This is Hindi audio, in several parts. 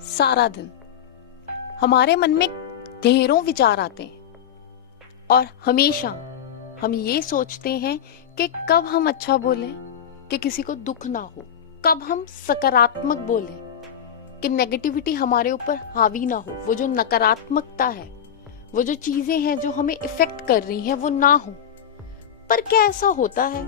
सारा दिन हमारे मन में ढेरों विचार आते हैं और हमेशा हम ये सोचते हैं कि कब हम अच्छा बोलें कि किसी को दुख ना हो, कब हम सकारात्मक बोलें कि नेगेटिविटी हमारे ऊपर हावी ना हो, वो जो नकारात्मकता है, वो जो चीजें हैं जो हमें इफेक्ट कर रही हैं वो ना हो। पर क्या ऐसा होता है?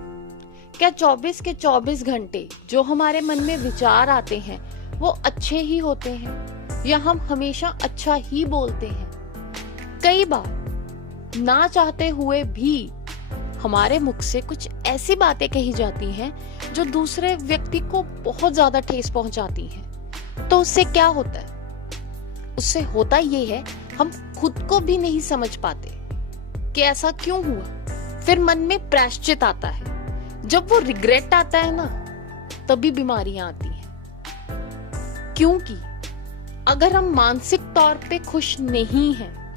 क्या 24 के 24 घंटे जो हमारे मन में विचार आते हैं वो अच्छे ही होते हैं या हम हमेशा अच्छा ही बोलते हैं? कई बार ना चाहते हुए भी हमारे मुख से कुछ ऐसी बातें कही जाती हैं जो दूसरे व्यक्ति को बहुत ज्यादा ठेस पहुंचाती हैं। तो उससे क्या होता है? उससे होता ये है, हम खुद को भी नहीं समझ पाते कि ऐसा क्यों हुआ। फिर मन में प्रायश्चित आता है। जब वो रिग्रेट आता है ना, तभी बीमारियां आती हैं। क्योंकि अगर हम मानसिक तौर पे खुश नहीं हैं,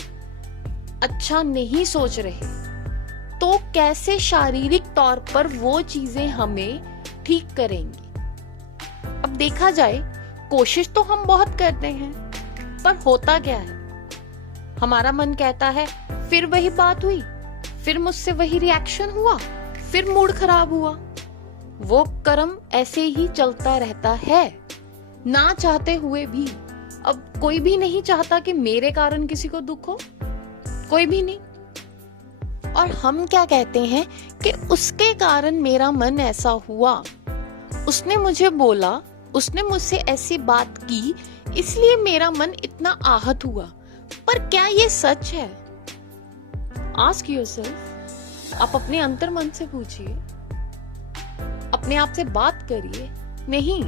अच्छा नहीं सोच रहे, तो कैसे शारीरिक तौर पर वो चीजें हमें ठीक करेंगी? अब देखा जाए, कोशिश तो हम बहुत करते हैं, पर होता क्या है? हमारा मन कहता है फिर वही बात हुई, फिर मुझसे वही रिएक्शन हुआ, फिर मूड खराब हुआ। वो कर्म ऐसे ही चलता रहता है, ना चाहते हुए भी। अब कोई भी नहीं चाहता कि मेरे कारण किसी को दुख हो, कोई भी नहीं। और हम क्या कहते हैं कि उसके कारण मेरा मन ऐसा हुआ, उसने मुझे बोला, उसने मुझसे ऐसी बात की, इसलिए मेरा मन इतना आहत हुआ। पर क्या ये सच है? Ask yourself. आप अपने अंतर मन से पूछिए, अपने आप से बात करिए। नहीं,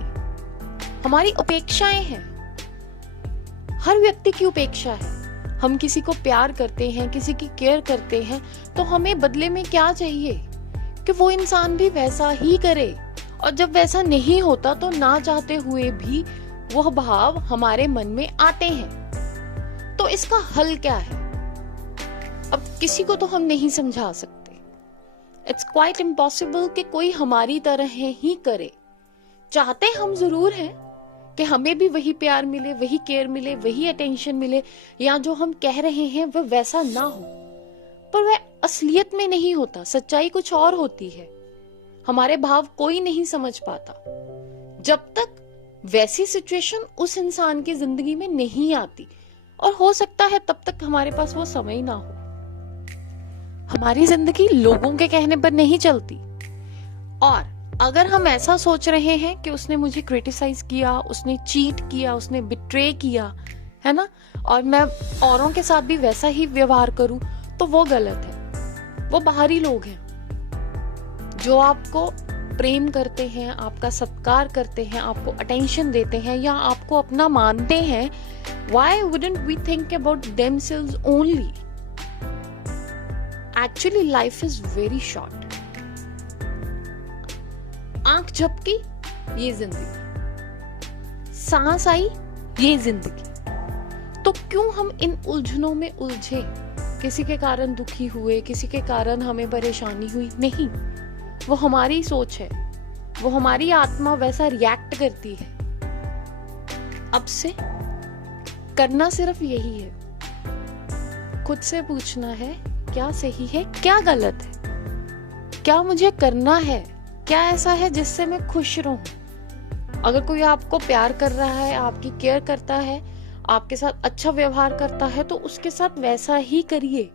हमारी अपेक्षाएं हैं, हर व्यक्ति की उपेक्षा है। हम किसी को प्यार करते हैं, किसी की केयर करते हैं, तो हमें बदले में क्या चाहिए? कि वो इंसान भी वैसा ही करे। और जब वैसा नहीं होता तो ना चाहते हुए भी वह भाव हमारे मन में आते हैं। तो इसका हल क्या है? अब किसी को तो हम नहीं समझा सकते। इट्स क्वाइट इम्पॉसिबल कि कोई हमारी तरह ही करे। चाहते हम जरूर हैं कि हमें भी वही प्यार मिले, वही केयर मिले, वही अटेंशन मिले, या जो हम कह रहे हैं वह वैसा ना हो। पर वह असलियत में नहीं होता, सच्चाई कुछ और होती है। हमारे भाव कोई नहीं समझ पाता जब तक वैसी सिचुएशन उस इंसान की जिंदगी में नहीं आती। और हो सकता है तब तक हमारे पास वो समय ना हो। हमारी जिंदगी लोगों के कहने पर नहीं चलती। और अगर हम ऐसा सोच रहे हैं कि उसने मुझे क्रिटिसाइज किया, उसने चीट किया, उसने बिट्रे किया, है ना, और मैं औरों के साथ भी वैसा ही व्यवहार करूं, तो वो गलत है। वो बाहरी लोग हैं जो आपको प्रेम करते हैं, आपका सत्कार करते हैं, आपको अटेंशन देते हैं या आपको अपना मानते हैं। Why wouldn't we think about themselves only? Actually, life is very short. आंख झपकी ये जिंदगी, सांस आई ये जिंदगी। तो क्यों हम इन उलझनों में उलझे? किसी के कारण दुखी हुए, किसी के कारण हमें परेशानी हुई? नहीं, वो हमारी सोच है, वो हमारी आत्मा वैसा रिएक्ट करती है। अब से करना सिर्फ यही है, खुद से पूछना है क्या सही है, क्या गलत है, क्या मुझे करना है, क्या ऐसा है जिससे मैं खुश रहूं। अगर कोई आपको प्यार कर रहा है, आपकी केयर करता है, आपके साथ अच्छा व्यवहार करता है, तो उसके साथ वैसा ही करिए।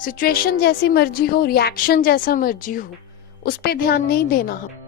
सिचुएशन जैसी मर्जी हो, रिएक्शन जैसा मर्जी हो, उस पे ध्यान नहीं देना हम।